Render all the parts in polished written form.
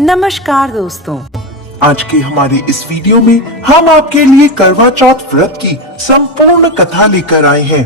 नमस्कार दोस्तों। आज के हमारे इस वीडियो में हम आपके लिए करवा चौथ व्रत की संपूर्ण कथा लेकर आए हैं।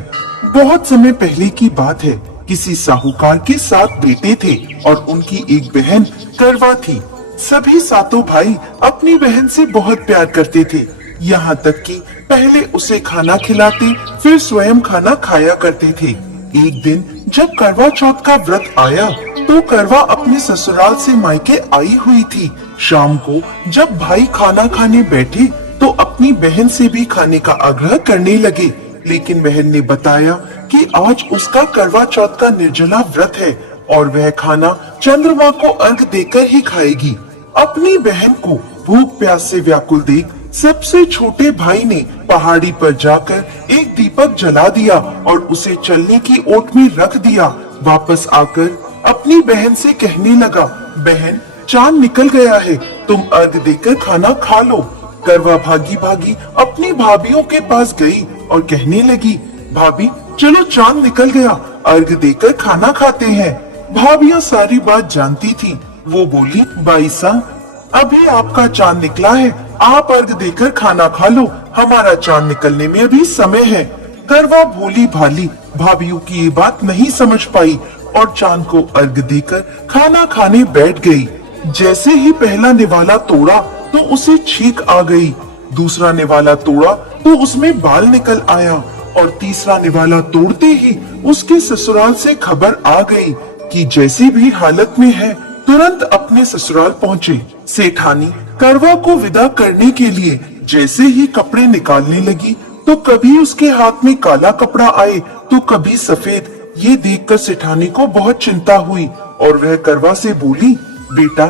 बहुत समय पहले की बात है। किसी साहूकार के 7 बेटे थे और उनकी एक बहन करवा थी। सभी सातों भाई अपनी बहन से बहुत प्यार करते थे, यहाँ तक कि पहले उसे खाना खिलाते, फिर स्वयं खाना खाया करते थे। एक दिन जब करवा चौथ का व्रत आया तो करवा अपने ससुराल से मायके आई हुई थी। शाम को जब भाई खाना खाने बैठे तो अपनी बहन से भी खाने का आग्रह करने लगे, लेकिन बहन ने बताया कि आज उसका करवा चौथ का निर्जला व्रत है और वह खाना चंद्रमा को अर्घ देकर ही खाएगी। अपनी बहन को भूख प्यास से व्याकुल देख सबसे छोटे भाई ने पहाड़ी पर जाकर एक दीपक जला दिया और उसे चलने की ओट में रख दिया। वापस आकर अपनी बहन से कहने लगा, बहन चांद निकल गया है, तुम अर्घ देकर खाना खा लो। करवा भागी भागी अपनी भाभीियों के पास गई और कहने लगी, भाभी चलो चांद निकल गया, अर्घ देकर खाना खाते हैं। भाभियां सारी बात जानती थी। वो बोली, बाई साहब अभी आपका चांद निकला है, आप अर्घ देकर खाना खा लो, हमारा चांद निकलने में अभी समय है। करवा भोली भाली भाभीियों की ये बात नहीं समझ पाई और चांद को अर्घ देकर खाना खाने बैठ गई। जैसे ही पहला निवाला तोड़ा तो उसे छींक आ गई, दूसरा निवाला तोड़ा तो उसमें बाल निकल आया और तीसरा निवाला तोड़ते ही उसके ससुराल से खबर आ गई कि जैसी भी हालत में है तुरंत अपने ससुराल पहुँचे। सेठानी करवा को विदा करने के लिए जैसे ही कपड़े निकालने लगी तो कभी उसके हाथ में काला कपड़ा आए तो कभी सफेद। ये देखकर सेठानी को बहुत चिंता हुई और वह करवा से बोली, बेटा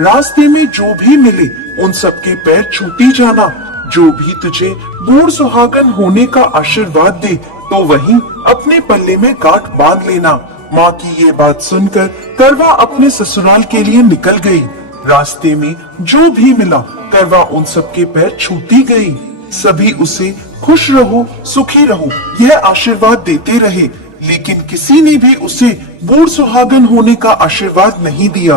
रास्ते में जो भी मिले उन सबके पैर छूती जाना, जो भी तुझे बूढ़ सुहागन होने का आशीर्वाद दे तो वहीं अपने पल्ले में गांठ बांध लेना। माँ की ये बात सुनकर करवा अपने ससुराल के लिए निकल गई। रास्ते में जो भी मिला करवा उन सबके पैर छूती गई। सभी उसे खुश रहो सुखी रहो यह आशीर्वाद देते रहे, लेकिन किसी ने भी उसे बूढ़ सुहागन होने का आशीर्वाद नहीं दिया।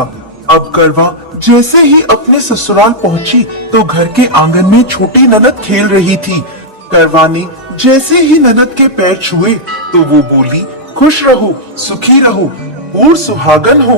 अब करवा जैसे ही अपने ससुराल पहुंची तो घर के आंगन में छोटी ननद खेल रही थी। करवा ने जैसे ही ननद के पैर छुए तो वो बोली, खुश रहो सुखी रहो बूढ़ सुहागन हो,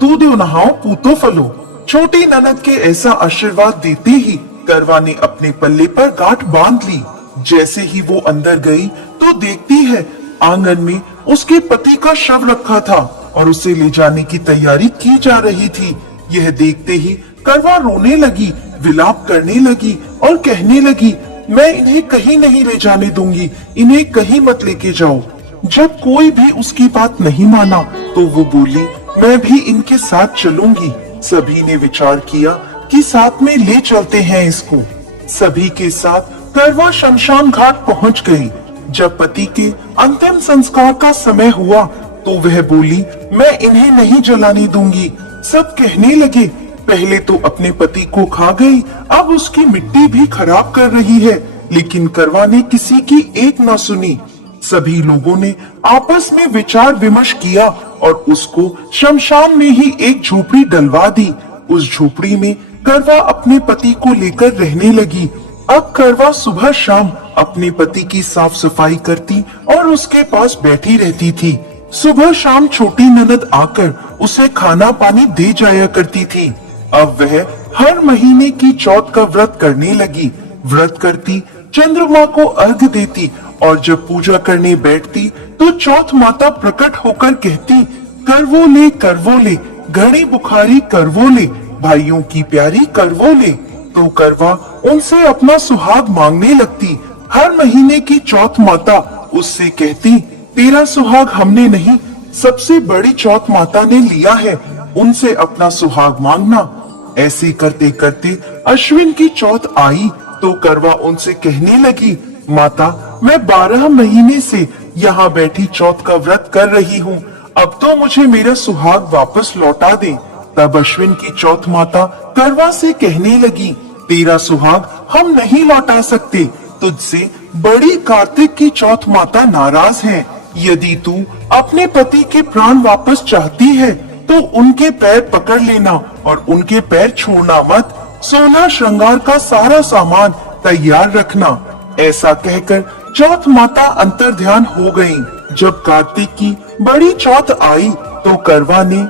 दूधो नहाओ पूतो फलो। छोटी ननद के ऐसा आशीर्वाद देते ही करवा ने अपने पल्ले पर गांठ बांध ली। जैसे ही वो अंदर गई तो देखती है आंगन में उसके पति का शव रखा था और उसे ले जाने की तैयारी की जा रही थी। यह देखते ही करवा रोने लगी, विलाप करने लगी और कहने लगी, मैं इन्हें कहीं नहीं ले जाने दूंगी, इन्हें कहीं मत लेके जाओ। जब कोई भी उसकी बात नहीं माना तो वो बोली, मैं भी इनके साथ चलूंगी। सभी ने विचार किया कि साथ में ले चलते हैं इसको। सभी के साथ करवा शमशान घाट पहुंच गई। जब पति के अंतिम संस्कार का समय हुआ तो वह बोली, मैं इन्हें नहीं जलाने दूंगी। सब कहने लगे, पहले तो अपने पति को खा गई, अब उसकी मिट्टी भी खराब कर रही है, लेकिन करवा ने किसी की एक न सुनी। सभी लोगों ने आपस में विचार विमर्श किया और उसको शमशान में ही एक झोपड़ी डलवा दी। उस झोपड़ी में करवा अपने पति को लेकर रहने लगी। अब करवा सुबह शाम अपने पति की साफ सफाई करती और उसके पास बैठी रहती थी। सुबह शाम छोटी ननद आकर उसे खाना पानी दे जाया करती थी। अब वह हर महीने की चौथ का व्रत करने लगी। व्रत करती, चंद्रमा को अर्घ देती और जब पूजा करने बैठती तो चौथ माता प्रकट होकर कहती, करवो ले घड़ी बुखारी करवो ले, भाइयों की प्यारी करवो ले। तो करवा उनसे अपना सुहाग मांगने लगती। हर महीने की चौथ माता उससे कहती, तेरा सुहाग हमने नहीं, सबसे बड़ी चौथ माता ने लिया है, उनसे अपना सुहाग मांगना। ऐसे करते करते अश्विन की चौथ आई तो करवा उनसे कहने लगी, माता मैं 12 महीने से यहाँ बैठी चौथ का व्रत कर रही हूँ, अब तो मुझे मेरा सुहाग वापस लौटा दे। तब अश्विन की चौथ माता करवा से कहने लगी, तेरा सुहाग हम नहीं लौटा सकते, तुझसे बड़ी कार्तिक की चौथ माता नाराज है। यदि तू अपने पति के प्राण वापस चाहती है तो उनके पैर पकड़ लेना और उनके पैर छोड़ना मत। 16 श्रृंगार का सारा सामान तैयार रखना। ऐसा कहकर चौथ माता अंतर्ध्यान हो गयीं। जब कार्तिक की बड़ी चौथ आई तो करवा ने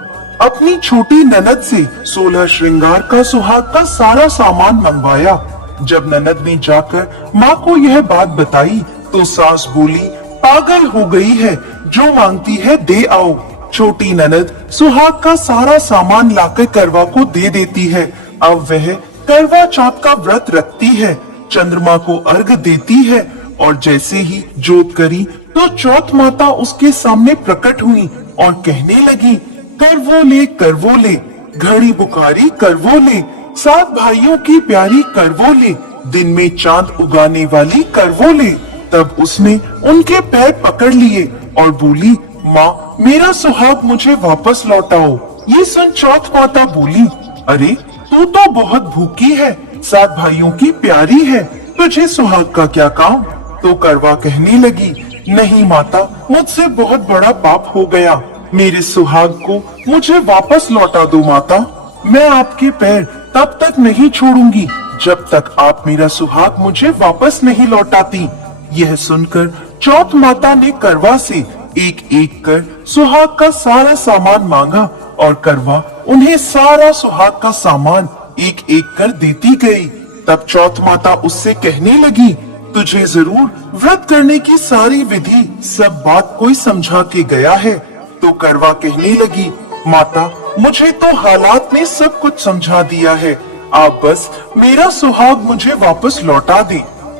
अपनी छोटी ननद से 16 श्रृंगार का सुहाग का सारा सामान मंगवाया। जब ननद ने जाकर माँ को यह बात बताई तो सास बोली, पागल हो गई है, जो मांगती है दे आओ। छोटी ननद सुहाग का सारा सामान लाकर करवा को दे देती है। अब वह करवा चौथ का व्रत रखती है, चंद्रमा को अर्घ देती है और जैसे ही जोत करी तो चौथ माता उसके सामने प्रकट हुई और कहने लगी, करवो ले, घड़ी बुखारी करवो ले, 7 भाइयों की प्यारी करवो ले, दिन में चांद उगाने वाली करवो ले। तब उसने उनके पैर पकड़ लिए और बोली, माँ मेरा सुहाग मुझे वापस लौटाओ। ये सुन चौथ माता बोली, अरे तू तो बहुत भूखी है, 7 भाइयों की प्यारी है, तुझे सुहाग का क्या काम। तो करवा कहने लगी, नहीं माता, मुझसे बहुत बड़ा पाप हो गया, मेरे सुहाग को मुझे वापस लौटा दो माता। मैं आपके पैर तब तक नहीं छोड़ूंगी जब तक आप मेरा सुहाग मुझे वापस नहीं लौटाती। यह सुनकर चौथ माता ने करवा से एक एक कर सुहाग का सारा सामान मांगा और करवा उन्हें सारा सुहाग का सामान एक एक कर देती गई। तब चौथ माता उससे कहने लगी, तुझे जरूर व्रत करने की सारी विधि सब बात कोई समझा के गया है। तो करवा कहने लगी, माता मुझे तो हालात ने सब कुछ समझा दिया है, आप बस मेरा सुहाग मुझे वापस लौटा दे।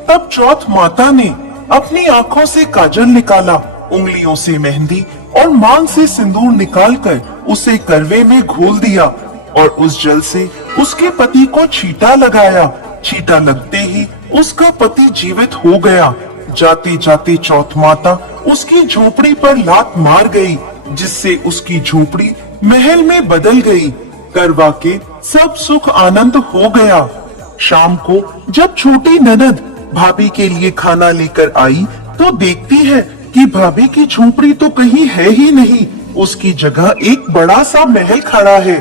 तब चौथ माता ने अपनी आंखों से काजल निकाला, उंगलियों से मेहंदी और मांग से सिंदूर निकालकर उसे करवे में घोल दिया और उस जल से उसके पति को छींटा लगाया। छींटा लगते ही उसका पति जीवित हो गया। जाते जाते चौथ माता उसकी झोपड़ी पर लात मार गई, जिससे उसकी झोपड़ी महल में बदल गई। करवा के सब सुख आनंद हो गया। शाम को जब छोटी ननद भाभी के लिए खाना लेकर आई तो देखती है कि भाभी की झोपड़ी तो कहीं है ही नहीं, उसकी जगह एक बड़ा सा महल खड़ा है।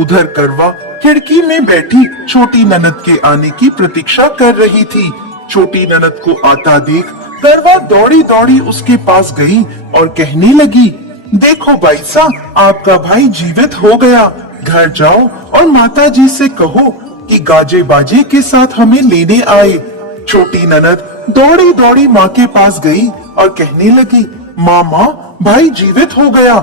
उधर करवा खिड़की में बैठी छोटी ननद के आने की प्रतीक्षा कर रही थी। छोटी ननद को आता देख करवा दौड़ी दौड़ी उसके पास गई और कहने लगी, देखो भाई साहब, आपका भाई जीवित हो गया। घर जाओ और माता जी से कहो कि गाजे बाजे के साथ हमें लेने आए। छोटी ननद दौड़ी दौड़ी माँ के पास गई और कहने लगी, माँ भाई जीवित हो गया।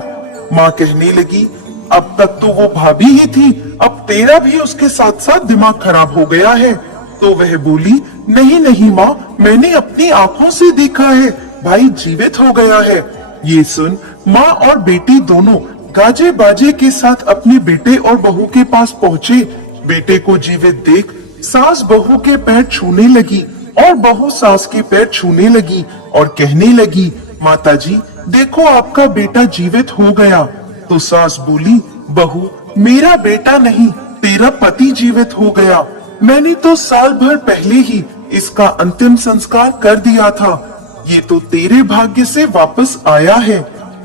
माँ कहने लगी, अब तक तो वो भाभी ही थी, अब तेरा भी उसके साथ साथ दिमाग खराब हो गया है। तो वह बोली, नहीं माँ, मैंने अपनी आंखों से देखा है, भाई जीवित हो गया है। ये सुन माँ और बेटी दोनों गाजे बाजे के साथ अपने बेटे और बहू के पास पहुँचे। बेटे को जीवित देख सास बहू के पैर छूने लगी और बहू सास के पैर छूने लगी और कहने लगी, माताजी देखो आपका बेटा जीवित हो गया। तो सास बोली, बहू मेरा बेटा नहीं, तेरा पति जीवित हो गया। मैंने तो साल भर पहले ही इसका अंतिम संस्कार कर दिया था, ये तो तेरे भाग्य से वापस आया है।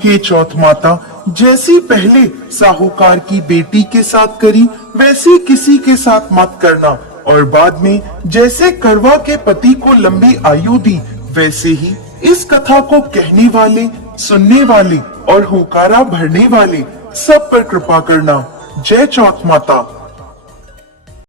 हे चौथ माता, जैसी पहले साहूकार की बेटी के साथ करी वैसी किसी के साथ मत करना, और बाद में जैसे करवा के पति को लंबी आयु दी वैसे ही इस कथा को कहने वाले, सुनने वाले और हुकारा भरने वाले सब पर कृपा करना। जय चौथ माता।